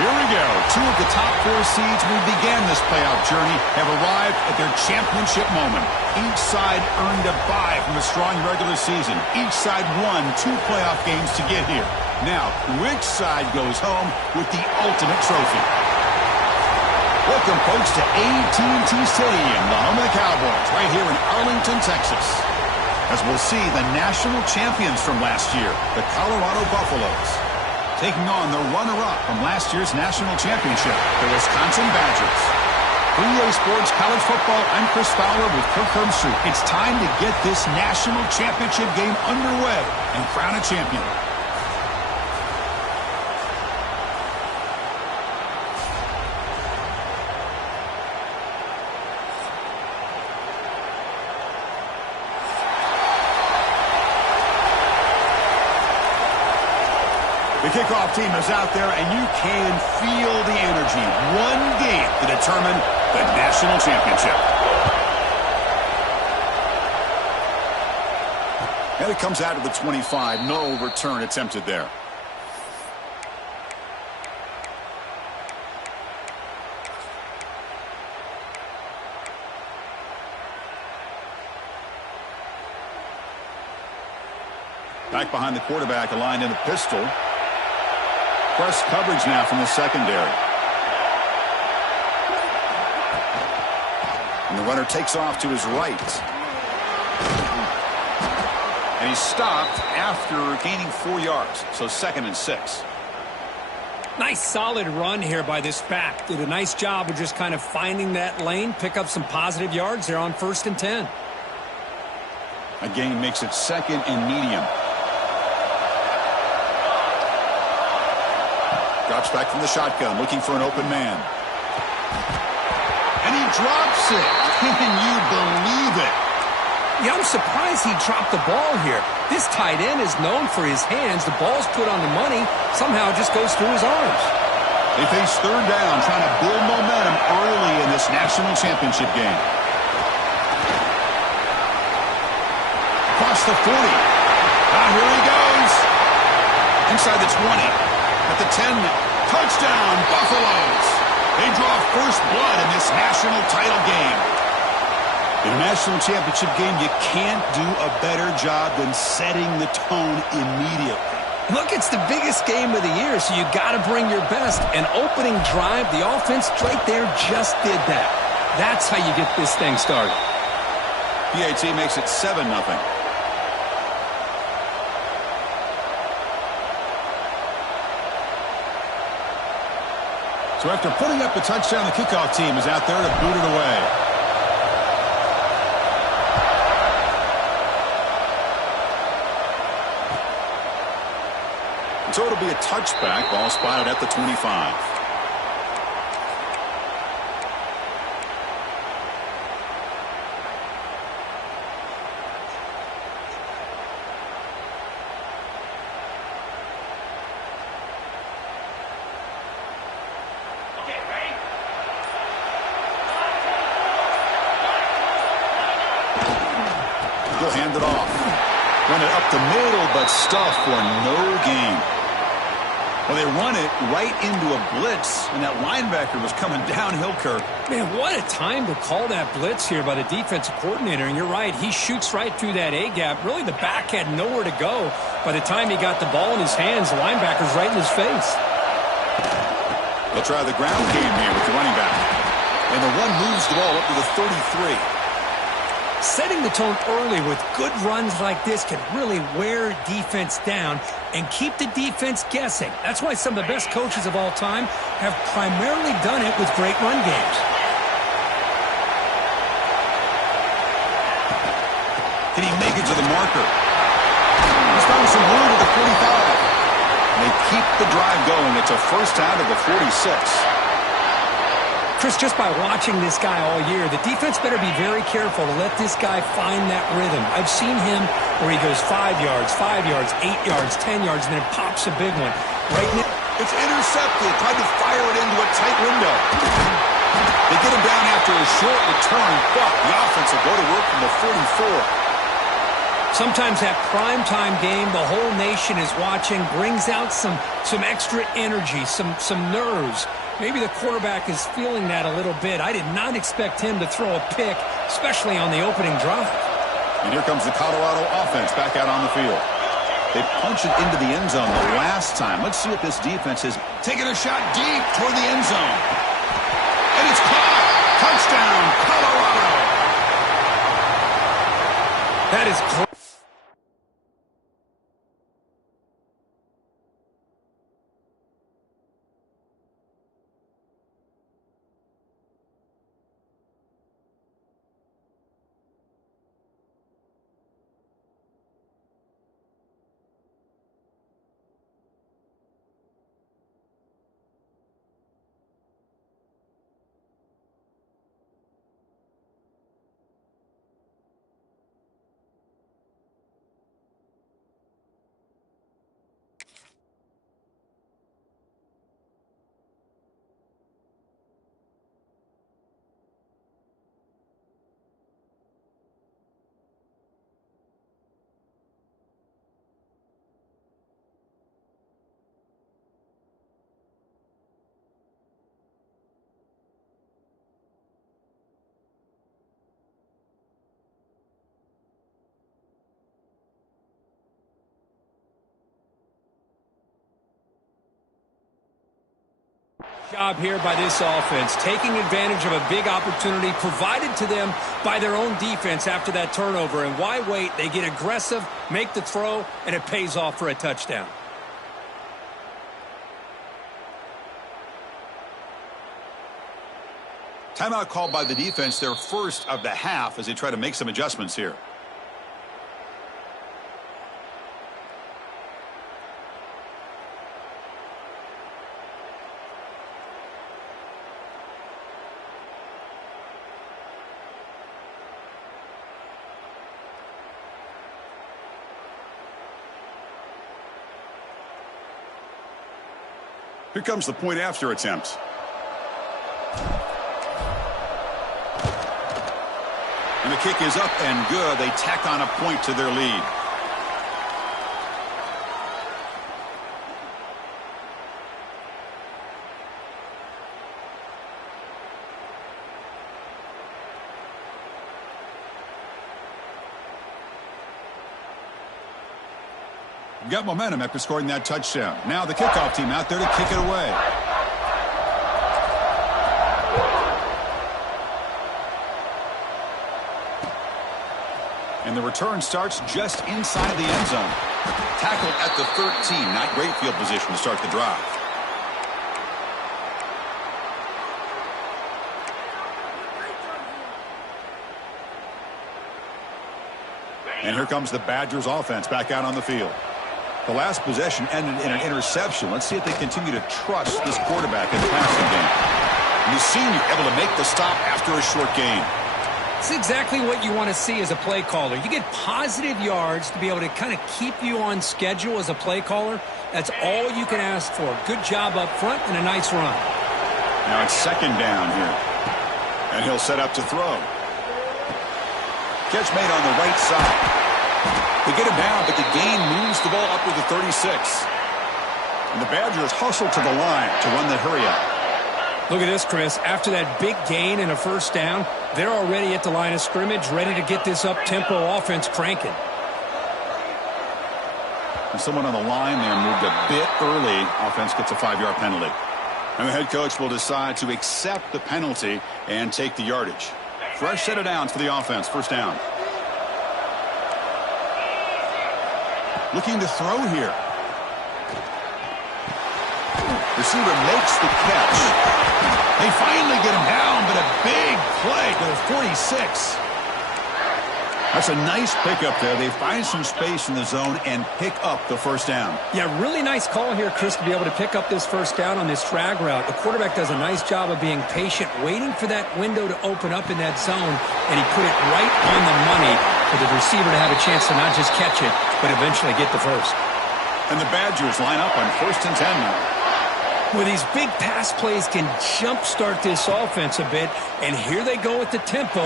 Here we go. Two of the top four seeds who began this playoff journey have arrived at their championship moment. Each side earned a bye from a strong regular season. Each side won 2 playoff games to get here. Now, which side goes home with the ultimate trophy? Welcome, folks, to AT&T Stadium, the home of the Cowboys, right here in Arlington, Texas. As we'll see the national champions from last year, the Colorado Buffaloes, taking on the runner-up from last year's national championship, the Wisconsin Badgers. For EA Sports College Football, I'm Chris Fowler with Kirk Herbstreit. It's time to get this national championship game underway and crown a champion. The kickoff team is out there, and you can feel the energy. One game to determine the national championship. And it comes out to the 25. No return attempted there. Back behind the quarterback, aligned in the pistol. Press coverage now from the secondary. And the runner takes off to his right. And he's stopped after gaining 4 yards. So 2nd and 6. Nice solid run here by this back. Did a nice job of just kind of finding that lane, pick up some positive yards there on 1st and 10. A gain makes it 2nd and medium. Drops back from the shotgun, looking for an open man. And he drops it. Can you believe it? Yeah, I'm surprised he dropped the ball here. This tight end is known for his hands. The ball's put on the money. Somehow it just goes through his arms. They face 3rd down, trying to build momentum early in this national championship game. Across the 40. Here he goes. Inside the 20. At the 10, touchdown, Buffaloes. They draw first blood in this national title game. In a national championship game, you can't do a better job than setting the tone immediately. Look, it's the biggest game of the year, so you got to bring your best. An opening drive, the offense right there just did that. That's how you get this thing started. PAT makes it 7-0. So after putting up a touchdown, the kickoff team is out there to boot it away. So it'll be a touchback. Ball spotted at the 25. He'll hand it off. Run it up the middle, but stuff for no gain. Well, they run it right into a blitz, and that linebacker was coming downhill, Kirk. Man, what a time to call that blitz here by the defensive coordinator. And you're right, he shoots right through that A-gap. Really, the back had nowhere to go. By the time he got the ball in his hands, the linebacker's right in his face. They'll try the ground game here with the running back. And the run moves the ball up to the 33. Setting the tone early with good runs like this can really wear defense down and keep the defense guessing. That's why some of the best coaches of all time have primarily done it with great run games. Can he make it to the marker? He's found some room at the 45. They keep the drive going. It's a first down to the 46. Chris, just by watching this guy all year, the defense better be very careful to let this guy find that rhythm. I've seen him where he goes 5 yards, 8 yards, 10 yards, and then pops a big one. Right now, it's intercepted. Tried to fire it into a tight window. They get him down after a short return, but the offense will go to work from the 44. Sometimes that primetime game, the whole nation is watching, brings out some extra energy, some nerves. Maybe the quarterback is feeling that a little bit. I did not expect him to throw a pick, especially on the opening drive. And here comes the Colorado offense back out on the field. They punched it into the end zone the last time. Let's see if this defense is taking a shot deep toward the end zone. And it's caught. Touchdown, Colorado. That is close. Job here by this offense, taking advantage of a big opportunity provided to them by their own defense after that turnover. And why wait? They get aggressive, make the throw, and it pays off for a touchdown. Timeout called by the defense, their first of the half, as they try to make some adjustments here. Here comes the point after attempt. And the kick is up and good. They tack on a point to their lead. Got momentum after scoring that touchdown. Now the kickoff team out there to kick it away. And the return starts just inside the end zone. Tackled at the 13. Not great field position to start the drive. And here comes the Badgers offense back out on the field. The last possession ended in an interception. Let's see if they continue to trust this quarterback in the passing game. And the senior able to make the stop after a short gain. It's exactly what you want to see as a play caller. You get positive yards to be able to kind of keep you on schedule as a play caller. That's all you can ask for. Good job up front and a nice run. Now it's second down here. And he'll set up to throw. Catch made on the right side. They get him down, but the gain moves the ball up to the 36. And the Badgers hustle to the line to run the hurry up. Look at this, Chris. After that big gain and a first down, they're already at the line of scrimmage, ready to get this up-tempo offense cranking. And someone on the line there moved a bit early. Offense gets a 5-yard penalty. And the head coach will decide to accept the penalty and take the yardage. Fresh set of downs for the offense. First down. Looking to throw here. Receiver makes the catch. They finally get him down, but a big play to the 46. That's a nice pickup there. They find some space in the zone and pick up the first down. Yeah, really nice call here, Chris, to be able to pick up this first down on this drag route. The quarterback does a nice job of being patient, waiting for that window to open up in that zone, and he put it right on the money for the receiver to have a chance to not just catch it, but eventually get the first. And the Badgers line up on 1st and 10 now. Well, these big pass plays can jumpstart this offense a bit, and here they go with the tempo,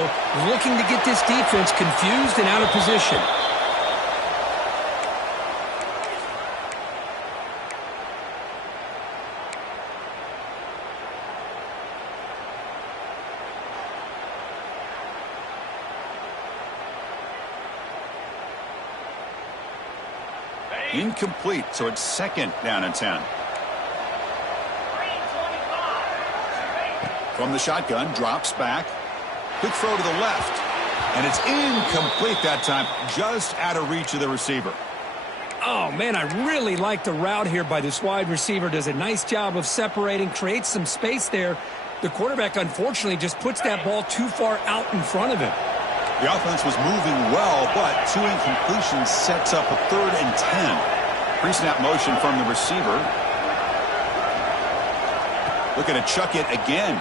looking to get this defense confused and out of position. Incomplete, so it's 2nd down and 10. From the shotgun, drops back. Quick throw to the left. And it's incomplete that time, just out of reach of the receiver. Oh, man, I really like the route here by this wide receiver. Does a nice job of separating, creates some space there. The quarterback, unfortunately, just puts that ball too far out in front of him. The offense was moving well, but 2 incompletions sets up a 3rd and 10. Pre-snap motion from the receiver. Looking to chuck it again.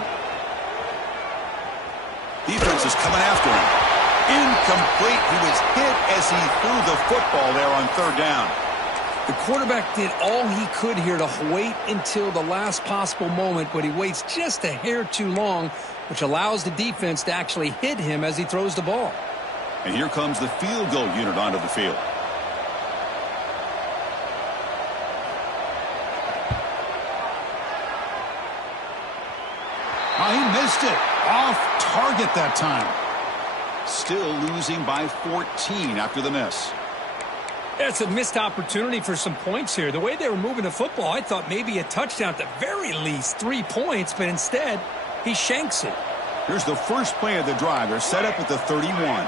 Defense is coming after him. Incomplete. He was hit as he threw the football there on 3rd down. The quarterback did all he could here to wait until the last possible moment, but he waits just a hair too long, which allows the defense to actually hit him as he throws the ball. And here comes the field goal unit onto the field. Oh, he missed it. Off target that time. Still losing by 14 after the miss. It's a missed opportunity for some points here. The way they were moving the football, I thought maybe a touchdown at the very least, 3 points, but instead, he shanks it. Here's the first play of the drive. They're set up at the 31.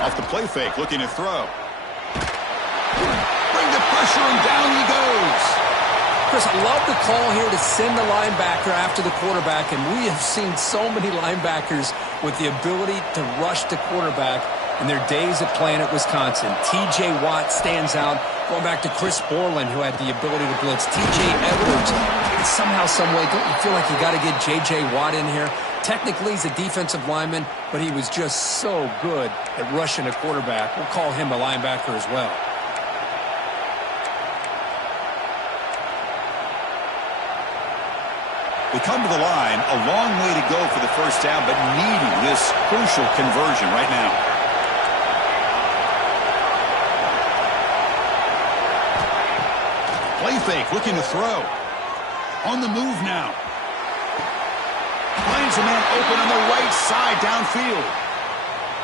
Off the play fake, looking to throw. Bring the pressure, and down he goes. Chris, I love the call here to send the linebacker after the quarterback, and we have seen so many linebackers with the ability to rush the quarterback in their days of playing at Wisconsin. T.J. Watt stands out. Going back to Chris Borland, who had the ability to blitz. T.J. Edwards, somehow, some way, don't you feel like you got to get J.J. Watt in here? Technically, he's a defensive lineman, but he was just so good at rushing a quarterback. We'll call him a linebacker as well. They come to the line, a long way to go for the first down, but needing this crucial conversion right now. Play fake, looking to throw. On the move now. Finds a man open on the right side downfield.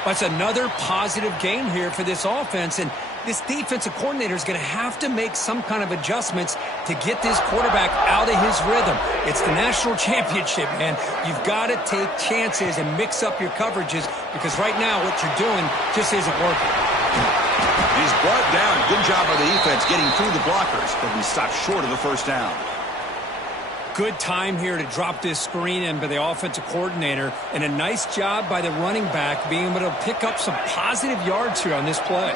That's another positive game here for this offense, and this defensive coordinator is going to have to make some kind of adjustments to get this quarterback out of his rhythm. It's the national championship, man. You've got to take chances and mix up your coverages because right now what you're doing just isn't working. He's brought down. Good job by the defense getting through the blockers, but we stopped short of the first down. Good time here to drop this screen in by the offensive coordinator, and a nice job by the running back being able to pick up some positive yards here on this play.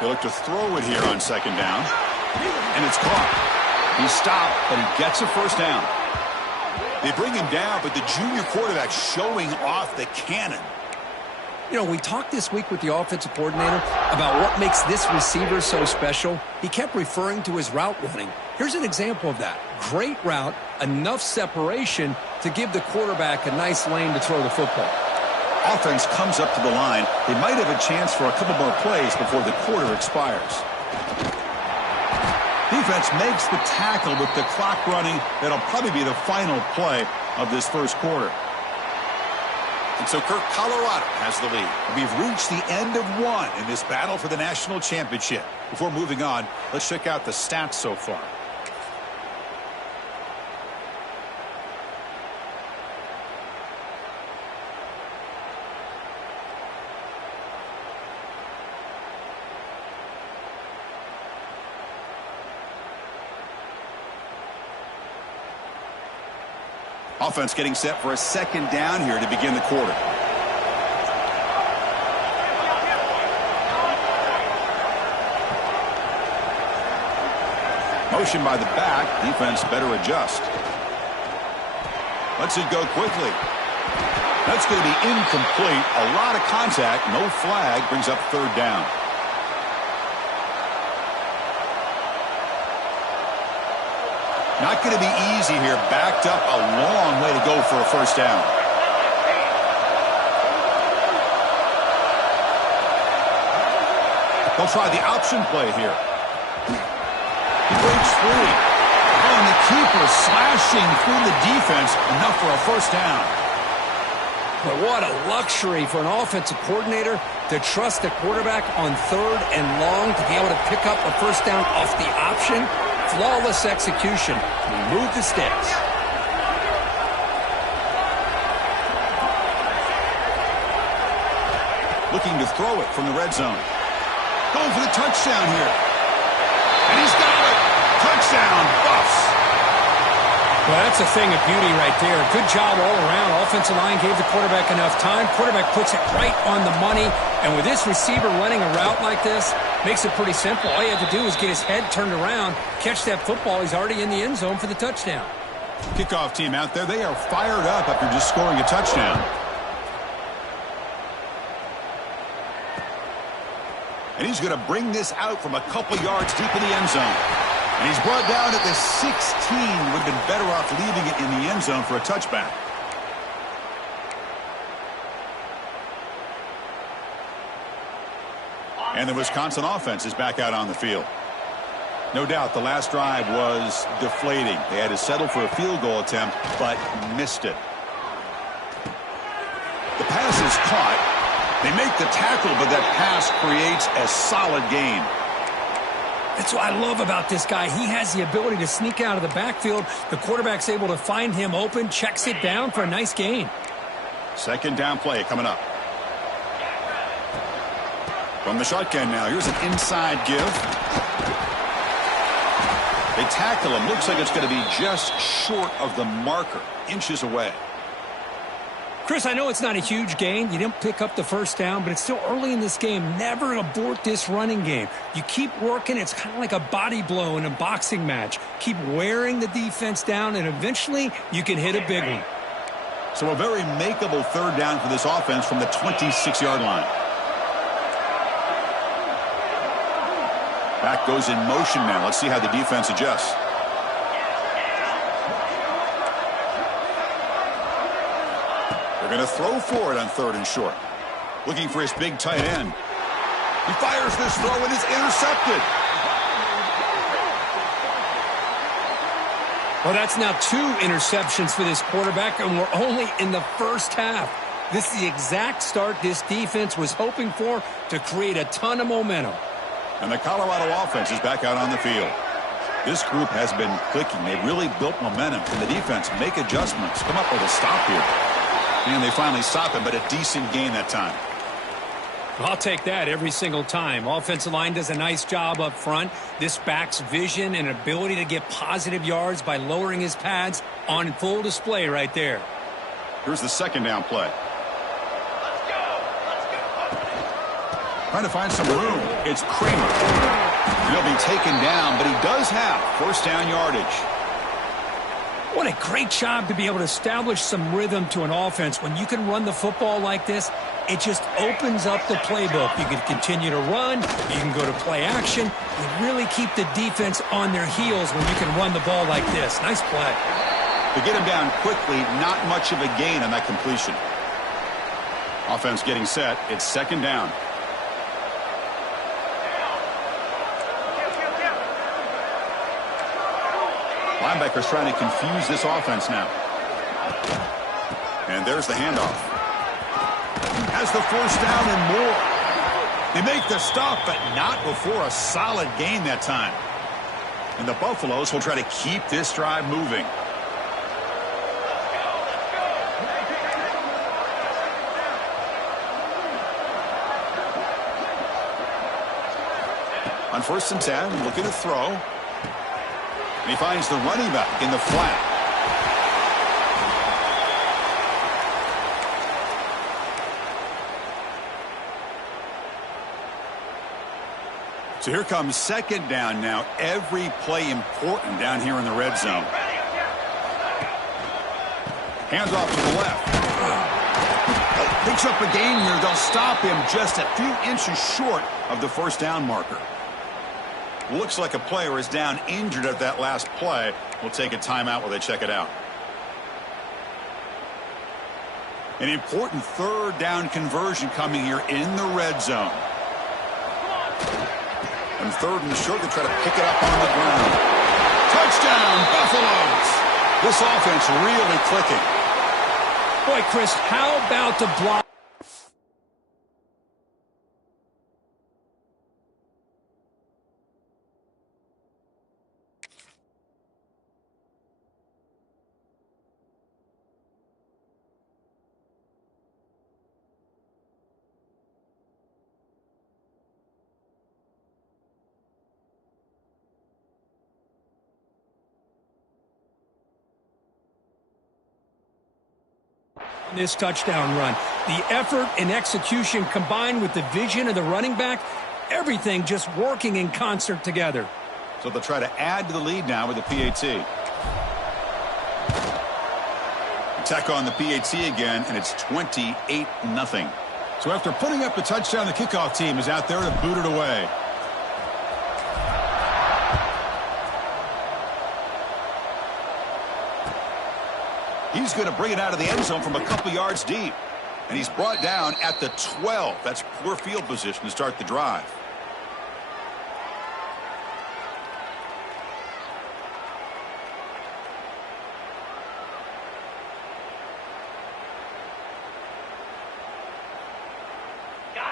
They look to throw it here on 2nd down. And it's caught. He's stopped, but he gets a first down. They bring him down, but the junior quarterback showing off the cannon. You know, we talked this week with the offensive coordinator about what makes this receiver so special. He kept referring to his route running. Here's an example of that. Great route, enough separation to give the quarterback a nice lane to throw the football. Offense comes up to the line. They might have a chance for a couple more plays before the quarter expires. Defense makes the tackle with the clock running. That'll probably be the final play of this first quarter. And so Kirk, Colorado has the lead. We've reached the end of one in this battle for the national championship. Before moving on, let's check out the stats so far. Offense getting set for a 2nd down here to begin the quarter. Motion by the back. Defense better adjust. Lets it go quickly. That's going to be incomplete. A lot of contact. No flag. Brings up 3rd down. Not going to be easy here. Backed up, a long way to go for a first down. They'll try the option play here. He breaks free. Oh, and the keeper slashing through the defense, enough for a first down. But what a luxury for an offensive coordinator to trust the quarterback on 3rd and long to be able to pick up a first down off the option. Flawless execution. Remove the sticks. Looking to throw it from the red zone. Going for the touchdown here. And he's got it. Touchdown, Buffs. Well, that's a thing of beauty right there. Good job all around. Offensive line gave the quarterback enough time. Quarterback puts it right on the money. And with this receiver running a route like this, makes it pretty simple. All you have to do is get his head turned around, catch that football. He's already in the end zone for the touchdown. Kickoff team out there. They are fired up after just scoring a touchdown. And he's going to bring this out from a couple yards deep in the end zone. And he's brought down at the 16. Would have been better off leaving it in the end zone for a touchback. And the Wisconsin offense is back out on the field. No doubt the last drive was deflating. They had to settle for a field goal attempt, but missed it. The pass is caught. They make the tackle, but that pass creates a solid gain. That's what I love about this guy. He has the ability to sneak out of the backfield. The quarterback's able to find him open, checks it down for a nice gain. Second down play coming up. From the shotgun now, here's an inside give. They tackle him. Looks like it's going to be just short of the marker, inches away. Chris, I know it's not a huge gain. You didn't pick up the first down, but it's still early in this game. Never abort this running game. You keep working. It's kind of like a body blow in a boxing match. Keep wearing the defense down, and eventually you can hit a big one. So a very makeable third down for this offense from the 26-yard line. Back goes in motion now. Let's see how the defense adjusts. They're going to throw for it on 3rd and short. Looking for his big tight end. He fires this throw and it's intercepted. Well, that's now 2 interceptions for this quarterback, and we're only in the first half. This is the exact start this defense was hoping for to create a ton of momentum. And the Colorado offense is back out on the field. This group has been clicking. They've really built momentum. Can the defense make adjustments? Come up with a stop here. And they finally stop him, but a decent gain that time. I'll take that every single time. Offensive line does a nice job up front. This back's vision and ability to get positive yards by lowering his pads on full display right there. Here's the second down play. Trying to find some room. It's Kramer. He'll be taken down, but he does have first down yardage. What a great job to be able to establish some rhythm to an offense. When you can run the football like this, it just opens up the playbook. You can continue to run. You can go to play action. You really keep the defense on their heels when you can run the ball like this. Nice play. To get him down quickly, not much of a gain on that completion. Offense getting set. It's second down. Linebackers trying to confuse this offense now. And there's the handoff. Has the first down and more. They make the stop, but not before a solid gain that time. And the Buffaloes will try to keep this drive moving. On 1st and 10, looking to throw. And he finds the running back in the flat. So here comes second down now. Every play important down here in the red zone. Hands off to the left. Picks up a gain here. They'll stop him just a few inches short of the first down marker. Looks like a player is down injured at that last play. We'll take a timeout while they check it out. An important third down conversion coming here in the red zone. And 3rd and short, they try to pick it up on the ground. Touchdown, Buffaloes. This offense really clicking. Boy, Chris, how about the block? This touchdown run. The effort and execution combined with the vision of the running back, everything just working in concert together. So they'll try to add to the lead now with the PAT. Attack on the PAT again, and it's 28-0. So after putting up the touchdown, the kickoff team is out there to boot it away. He's going to bring it out of the end zone from a couple yards deep. And he's brought down at the 12. That's poor field position to start the drive.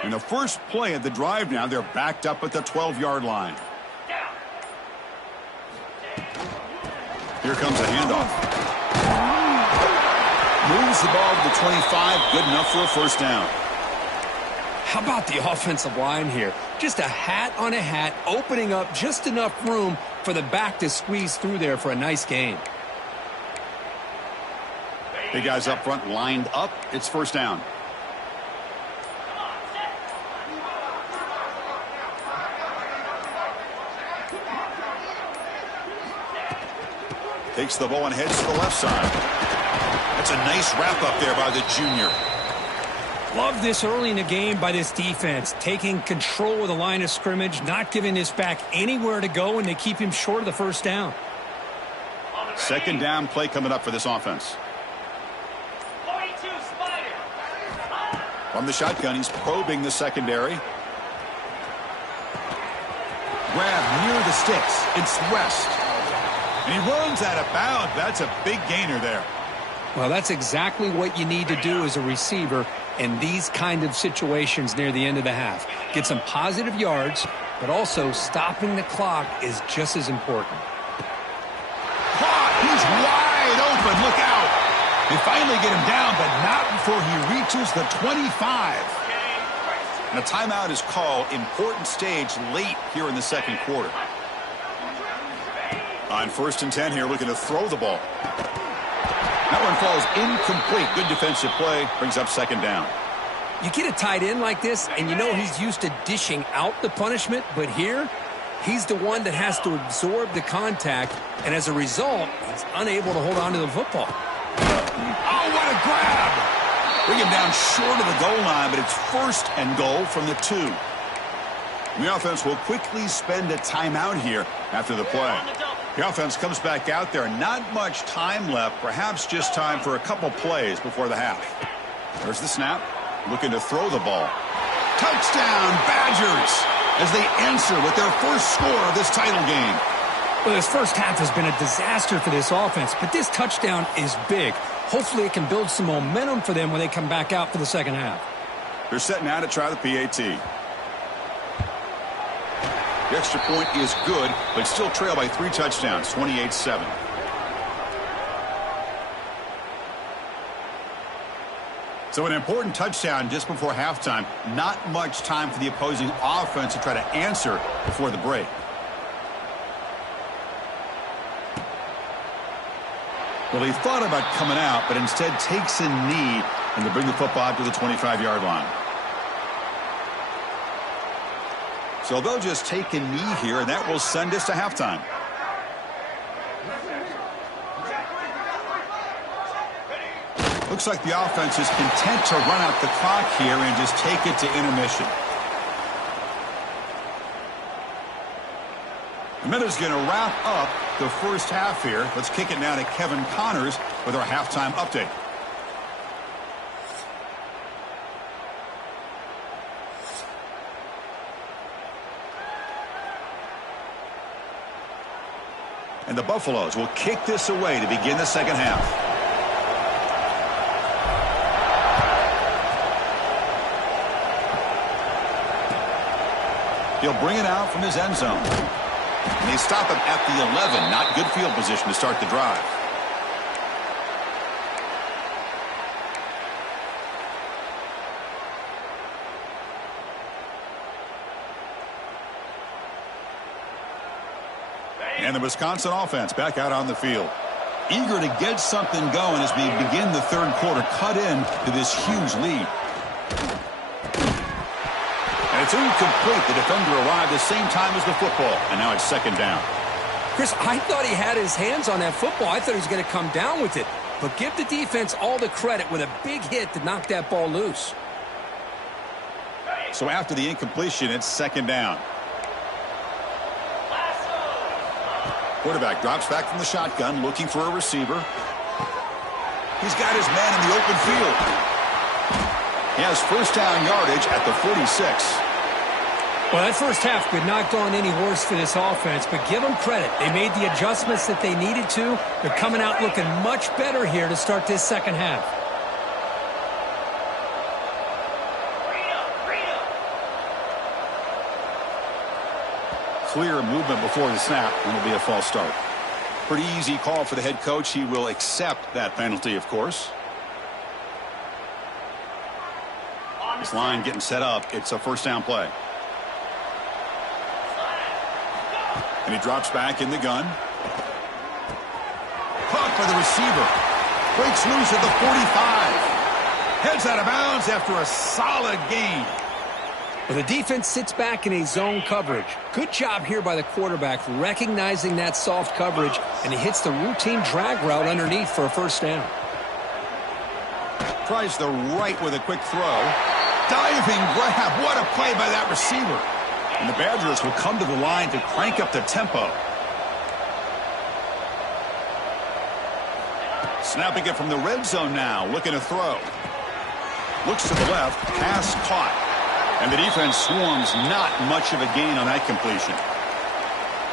In the first play of the drive now, they're backed up at the 12-yard line. Here comes a handoff. Moves the ball to the 25. Good enough for a first down. How about the offensive line here? Just a hat on a hat, opening up just enough room for the back to squeeze through there for a nice gain. Big guys up front lined up. It's first down. Takes the ball and heads to the left side. That's a nice wrap up there by the junior. Love this early in the game by this defense, taking control of the line of scrimmage, not giving this back anywhere to go, and they keep him short of the first down. Second down play coming up for this offense. 42 Spider. From the shotgun, he's probing the secondary. Grab near the sticks. It's West. And he runs out of bounds. That's a big gainer there. Well, that's exactly what you need to do as a receiver in these kind of situations near the end of the half. Get some positive yards, but also stopping the clock is just as important. Caught. He's wide open. Look out. They finally get him down, but not before he reaches the 25. And a timeout is called. Important stage late here in the second quarter. On 1st and 10 here, looking to throw the ball. That one falls incomplete. Good defensive play. Brings up second down. You get a tight end like this, and you know he's used to dishing out the punishment, but here, he's the one that has to absorb the contact, and as a result, he's unable to hold on to the football. Oh, what a grab! Bring him down short of the goal line, but it's 1st and goal from the 2. The offense will quickly spend a timeout here after the play. The offense comes back out there. Not much time left. Perhaps just time for a couple plays before the half. There's the snap. Looking to throw the ball. Touchdown, Badgers, as they answer with their first score of this title game. Well, this first half has been a disaster for this offense, but this touchdown is big. Hopefully it can build some momentum for them when they come back out for the second half. They're setting out to try the PAT. The extra point is good, but still trail by 3 touchdowns, 28-7. So an important touchdown just before halftime. Not much time for the opposing offense to try to answer before the break. Well, he thought about coming out, but instead takes a knee and to bring the football to the 25-yard line. So they'll just take a knee here, and that will send us to halftime. Looks like the offense is content to run out the clock here and just take it to intermission. The Minutes going to wrap up the first half here. Let's kick it now to Kevin Connors with our halftime update. And the Buffaloes will kick this away to begin the second half. He'll bring it out from his end zone. And they stop him at the 11. Not good field position to start the drive. And the Wisconsin offense back out on the field. Eager to get something going as we begin the third quarter. Cut in to this huge lead. And it's incomplete. The defender arrived the same time as the football. And now it's second down. Chris, I thought he had his hands on that football. I thought he was going to come down with it. But give the defense all the credit with a big hit to knock that ball loose. So after the incompletion, it's second down. Quarterback drops back from the shotgun, looking for a receiver. He's got his man in the open field. He has first down yardage at the 46. Well, that first half could not go on any worse for this offense, but give them credit. They made the adjustments that they needed to. They're coming out looking much better here to start this second half. Clear movement before the snap, and it'll be a false start. Pretty easy call for the head coach. He will accept that penalty, of course. This line getting set up. It's a first down play. And he drops back in the gun. Caught by the receiver. Breaks loose at the 45. Heads out of bounds after a solid gain. Well, the defense sits back in a zone coverage. Good job here by the quarterback recognizing that soft coverage, and he hits the routine drag route underneath for a first down. Tries the right with a quick throw. Diving grab. What a play by that receiver. And the Badgers will come to the line to crank up the tempo. Snapping it from the red zone now. Looking to throw. Looks to the left. Pass caught. And the defense swarms. Not much of a gain on that completion.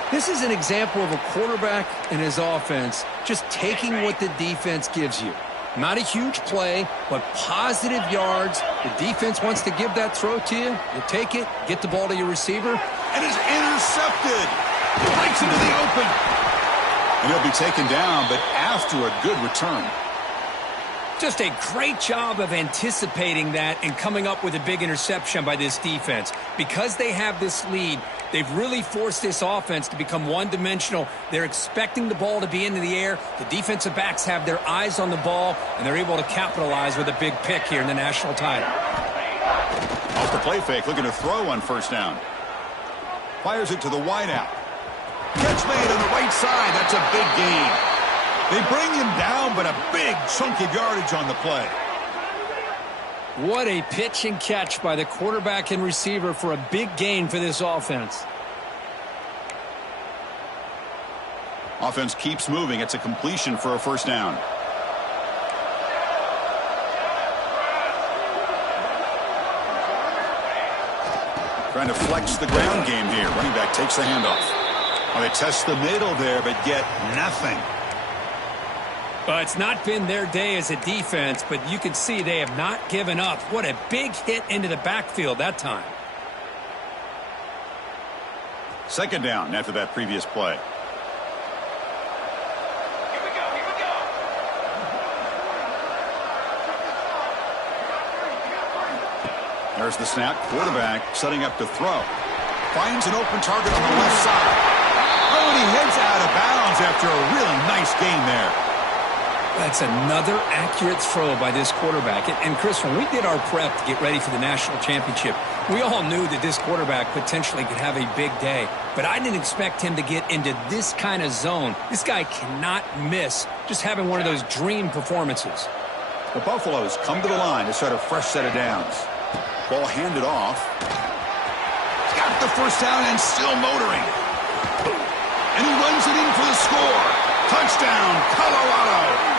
This is an example of a quarterback and his offense just taking what the defense gives you. Not a huge play, but positive yards. The defense wants to give that throw to you. You take it, get the ball to your receiver. And is intercepted. Breaks into the open. And he'll be taken down, but after a good return. Just a great job of anticipating that and coming up with a big interception by this defense. Because they have this lead, they've really forced this offense to become one-dimensional. They're expecting the ball to be into the air. The defensive backs have their eyes on the ball, and they're able to capitalize with a big pick here in the national title. Off the play fake, looking to throw on first down. Fires it to the wideout. Catch made on the right side. That's a big gain. They bring him down, but a big chunk of yardage on the play. What a pitch and catch by the quarterback and receiver for a big gain for this offense. Offense keeps moving. It's a completion for a first down. Trying to flex the ground game here. Running back takes the handoff. Well, they test the middle there, but get nothing. Well, it's not been their day as a defense, but you can see they have not given up. What a big hit into the backfield that time. Second down after that previous play. Here we go. There's the snap. Quarterback setting up to throw. Finds an open target on the left side. Oh, and he heads out of bounds after a really nice gain there. That's another accurate throw by this quarterback. And Chris, when we did our prep to get ready for the national championship, we all knew that this quarterback potentially could have a big day. But I didn't expect him to get into this kind of zone. This guy cannot miss just having one of those dream performances. The Buffaloes come to the line to start a fresh set of downs. Ball handed off. He's got the first down and still motoring. And he runs it in for the score. Touchdown, Colorado.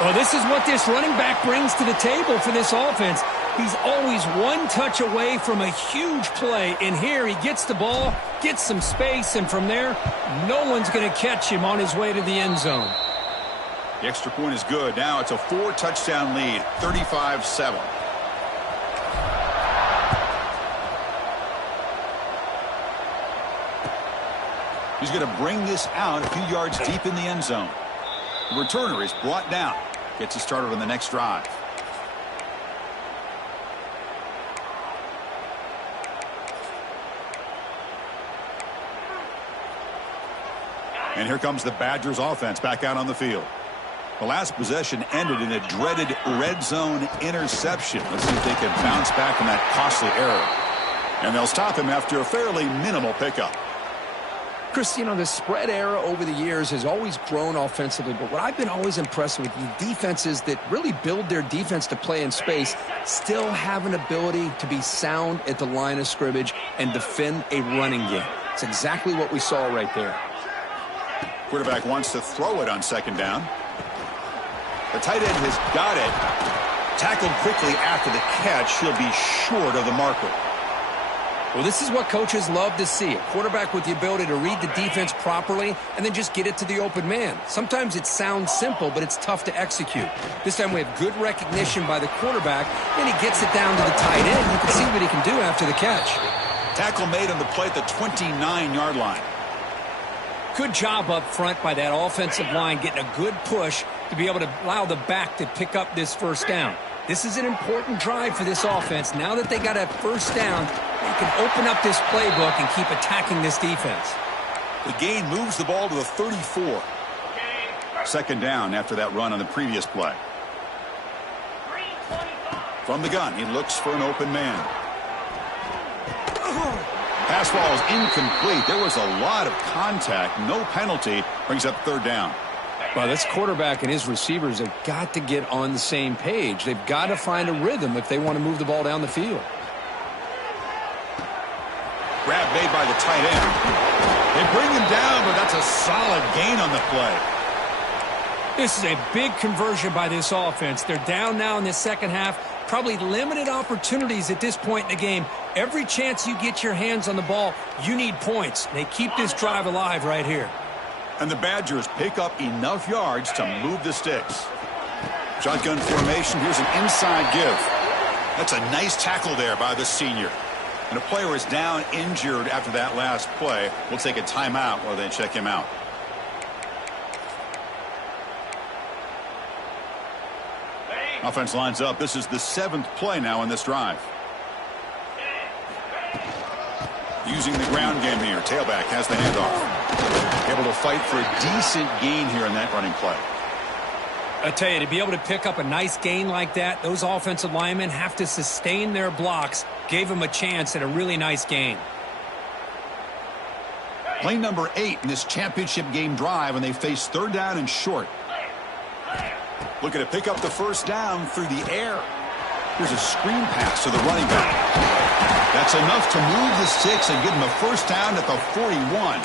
Well, this is what this running back brings to the table for this offense. He's always one touch away from a huge play, and here he gets the ball, gets some space, and from there, no one's going to catch him on his way to the end zone. The extra point is good. Now it's a 4-touchdown lead, 35-7. He's going to bring this out a few yards deep in the end zone. The returner is brought down. Gets us started on the next drive. And here comes the Badgers offense back out on the field. The last possession ended in a dreaded red zone interception. Let's see if they can bounce back from that costly error. And they'll stop him after a fairly minimal pickup. Chris, you know, the spread era over the years has always grown offensively, but what I've been always impressed with, the defenses that really build their defense to play in space still have an ability to be sound at the line of scrimmage and defend a running game. It's exactly what we saw right there. Quarterback wants to throw it on second down. The tight end has got it. Tackled quickly after the catch. He'll be short of the marker. Well, this is what coaches love to see. A quarterback with the ability to read the defense properly and then just get it to the open man. Sometimes it sounds simple, but it's tough to execute. This time we have good recognition by the quarterback, and he gets it down to the tight end. You can see what he can do after the catch. Tackle made on the play at the 29-yard line. Good job up front by that offensive line, getting a good push to be able to allow the back to pick up this first down. This is an important drive for this offense. Now that they got a first down, they can open up this playbook and keep attacking this defense. The gain moves the ball to the 34. Second down after that run on the previous play. From the gun, he looks for an open man. Pass ball is incomplete. There was a lot of contact. No penalty. Brings up third down. Well, this quarterback and his receivers have got to get on the same page. They've got to find a rhythm if they want to move the ball down the field. Grab made by the tight end. They bring him down, but that's a solid gain on the play. This is a big conversion by this offense. They're down now in the second half. Probably limited opportunities at this point in the game. Every chance you get your hands on the ball, you need points. They keep this drive alive right here. And the Badgers pick up enough yards to move the sticks. Shotgun formation. Here's an inside give. That's a nice tackle there by the senior. And a player is down injured after that last play. We'll take a timeout while they check him out. Offense lines up. This is the 7th play now in this drive. Using the ground game here. Tailback has the handoff. Able to fight for a decent gain here in that running play. I tell you, to be able to pick up a nice gain like that, those offensive linemen have to sustain their blocks. Gave them a chance at a really nice gain. Play number 8 in this championship game drive, and they face third down and short. Looking to pick up the first down through the air. Here's a screen pass to the running back. That's enough to move the sticks and give them a first down at the 41.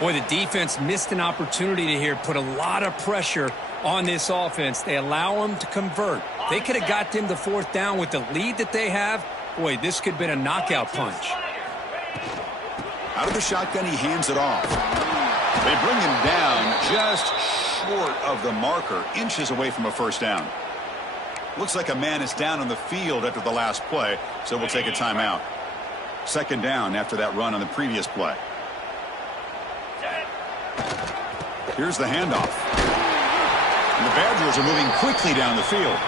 Boy, the defense missed an opportunity to here, put a lot of pressure on this offense. They allow them to convert. They could have got them the fourth down with the lead that they have. Boy, this could have been a knockout punch. Out of the shotgun, he hands it off. They bring him down just short of the marker, inches away from a first down. Looks like a man is down on the field after the last play, so we'll take a timeout. Second down after that run on the previous play. Here's the handoff. And the Badgers are moving quickly down the field.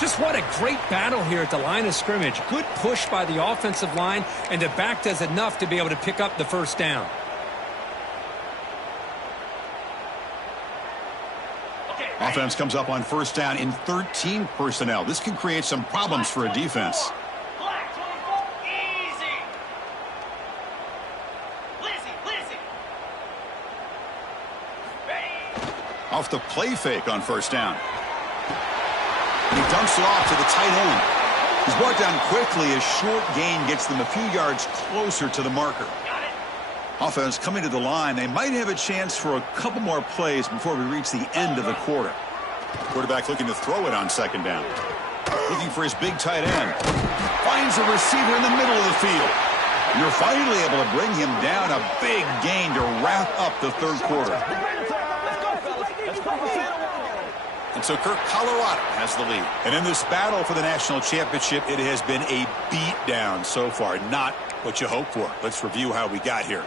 Just what a great battle here at the line of scrimmage. Good push by the offensive line, and the back does enough to be able to pick up the first down. Offense comes up on first down in 13 personnel. This can create some problems for a defense. Off the play fake on first down. And he dumps it off to the tight end. He's brought down quickly as short gain gets them a few yards closer to the marker. Offense coming to the line. They might have a chance for a couple more plays before we reach the end of the quarter. Quarterback looking to throw it on second down. Looking for his big tight end. Finds a receiver in the middle of the field. You're finally able to bring him down. A big gain to wrap up the third quarter. And so Kirk, Colorado has the lead. And in this battle for the national championship, it has been a beatdown so far. Not what you hope for. Let's review how we got here.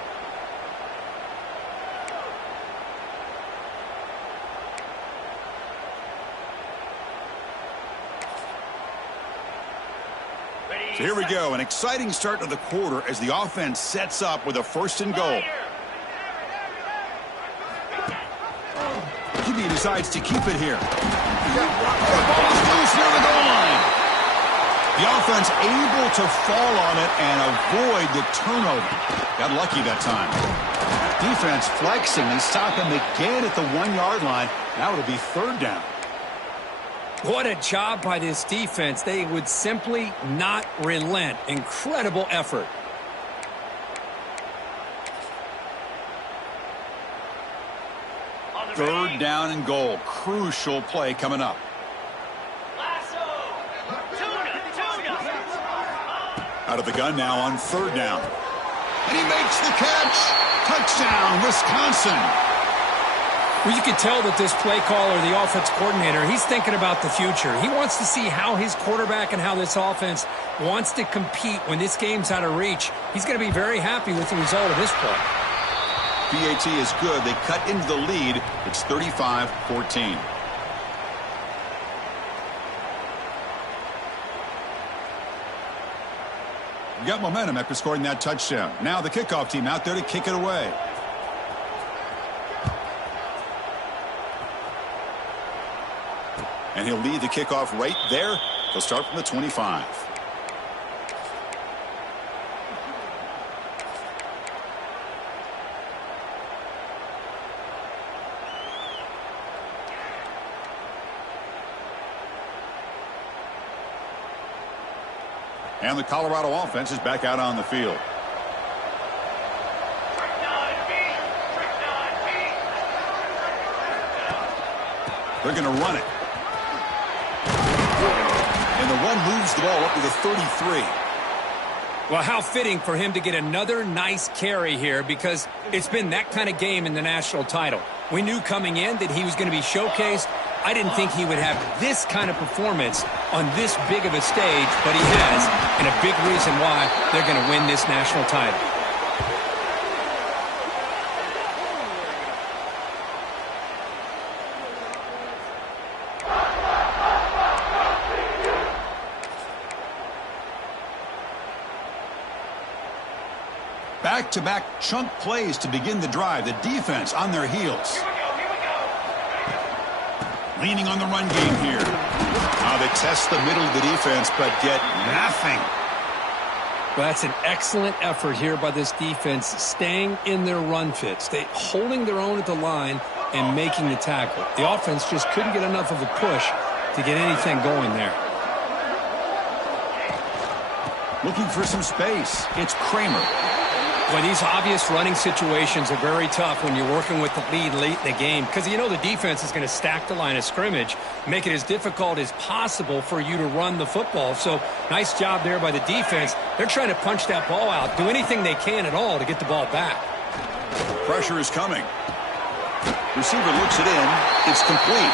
So here we go, an exciting start to the quarter as the offense sets up with a 1st and goal. QB decides to keep it here. The ball is loose near the goal line. The offense able to fall on it and avoid the turnover. Got lucky that time. Defense flexing. They stop him again at the 1-yard line. Now it'll be 3rd down. What a job by this defense. They would simply not relent. Incredible effort. Third down and goal. Crucial play coming up. Out of the gun now on 3rd down. And he makes the catch. Touchdown, Wisconsin. Well, you can tell that this play caller, the offense coordinator, he's thinking about the future. He wants to see how his quarterback and how this offense wants to compete when this game's out of reach. He's going to be very happy with the result of this play. PAT is good. They cut into the lead. It's 35-14. Got momentum after scoring that touchdown. Now the kickoff team out there to kick it away. And he'll lead the kickoff right there. He'll start from the 25. And the Colorado offense is back out on the field. They're going to run it. And the run moves the ball up to the 33. Well, how fitting for him to get another nice carry here, because it's been that kind of game in the national title. We knew coming in that he was going to be showcased. I didn't think he would have this kind of performance on this big of a stage, but he has, and a big reason why they're going to win this national title. Back-to-back chunk plays to begin the drive. The defense on their heels. Leaning on the run game here. Now they test the middle of the defense, but get nothing. Well, that's an excellent effort here by this defense, staying in their run fits. They holding their own at the line and making the tackle. The offense just couldn't get enough of a push to get anything going there. Looking for some space. It's Kramer. Well, these obvious running situations are very tough when you're working with the lead late in the game, because you know the defense is going to stack the line of scrimmage, make it as difficult as possible for you to run the football. So nice job there by the defense. They're trying to punch that ball out, do anything they can at all to get the ball back. Pressure is coming. Receiver looks it in. It's complete.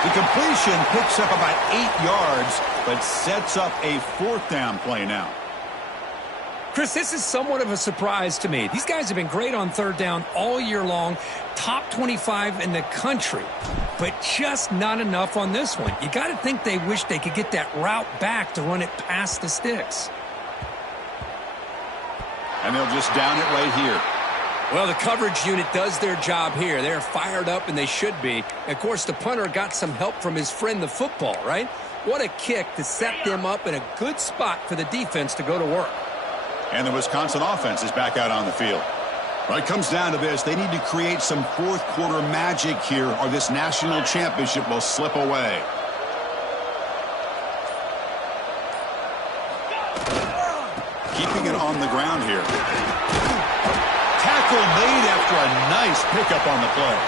The completion picks up about 8 yards, but sets up a 4th down play now. Chris, this is somewhat of a surprise to me. These guys have been great on 3rd down all year long, top 25 in the country, but just not enough on this one. You got to think they wish they could get that route back to run it past the sticks. And they'll just down it right here. Well, the coverage unit does their job here. They're fired up, and they should be. Of course, the punter got some help from his friend, the football, right? What a kick to set them up in a good spot for the defense to go to work. And the Wisconsin offense is back out on the field. Well, it comes down to this. They need to create some 4th quarter magic here, or this national championship will slip away. Keeping it on the ground here. Tackle made after a nice pickup on the play.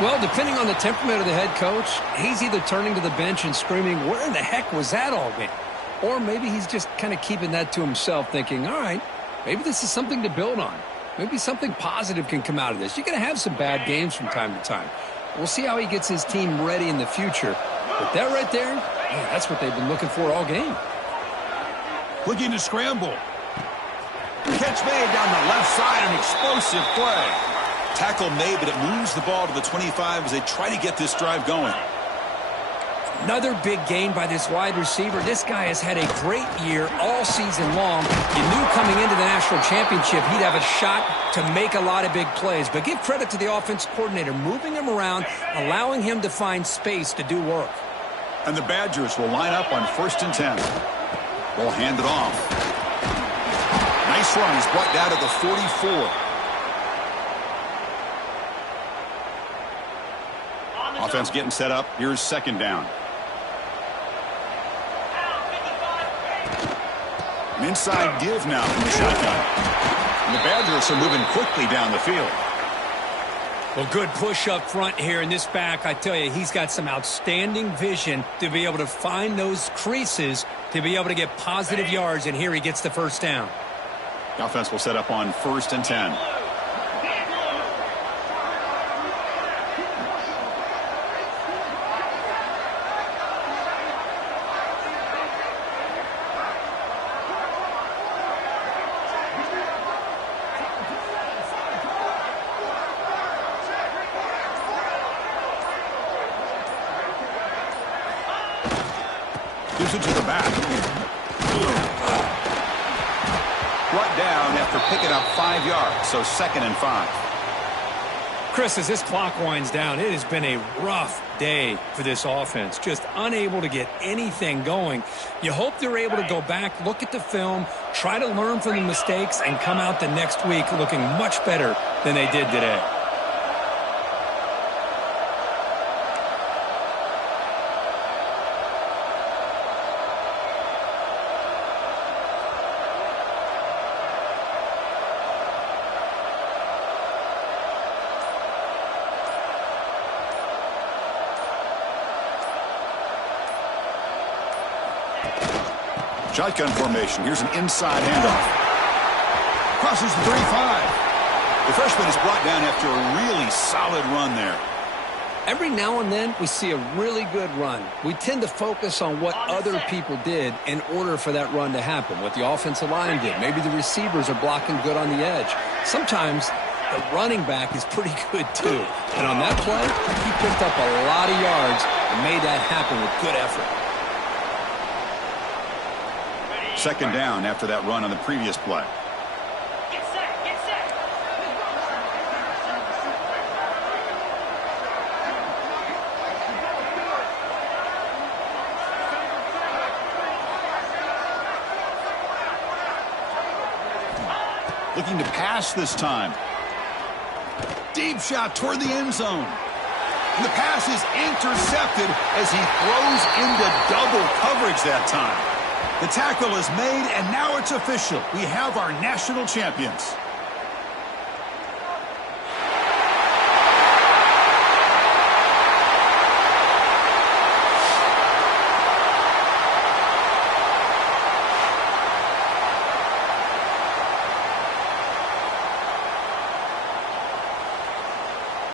Well, depending on the temperament of the head coach, he's either turning to the bench and screaming, where in the heck was that all game? Or maybe he's just kind of keeping that to himself, thinking, all right, maybe this is something to build on. Maybe something positive can come out of this. You're going to have some bad games from time to time. We'll see how he gets his team ready in the future. But that right there, man, that's what they've been looking for all game. Looking to scramble. Catch made down the left side, an explosive play. Tackle made, but it moves the ball to the 25 as they try to get this drive going. Another big gain by this wide receiver. This guy has had a great year all season long. You knew coming into the national championship he'd have a shot to make a lot of big plays. But give credit to the offense coordinator, moving him around, allowing him to find space to do work. And the Badgers will line up on 1st and 10. They'll hand it off. Nice run. He's brought down to the 44. Offense getting set up. Here's 2nd down. An inside give now from the shotgun. And the Badgers are moving quickly down the field. Well, good push up front here in this back. I tell you, he's got some outstanding vision to be able to find those creases, to be able to get positive yards, and here he gets the 1st down. The offense will set up on 1st and 10. Gives it to the back. Brought down after picking up 5 yards, so 2nd and 5. Chris, as this clock winds down, it has been a rough day for this offense. Just unable to get anything going. You hope they're able to go back, look at the film, try to learn from the mistakes, and come out the next week looking much better than they did today. Shotgun formation. Here's an inside handoff. Crosses the 35. The freshman is brought down after a really solid run there. Every now and then we see a really good run. We tend to focus on what other people did in order for that run to happen, what the offensive line did. Maybe the receivers are blocking good on the edge. Sometimes the running back is pretty good too. And on that play, he picked up a lot of yards and made that happen with good effort. 2nd down after that run on the previous play. Get set, get set. Looking to pass this time. Deep shot toward the end zone. And the pass is intercepted as he throws into double coverage that time. The tackle is made, and now it's official. We have our national champions.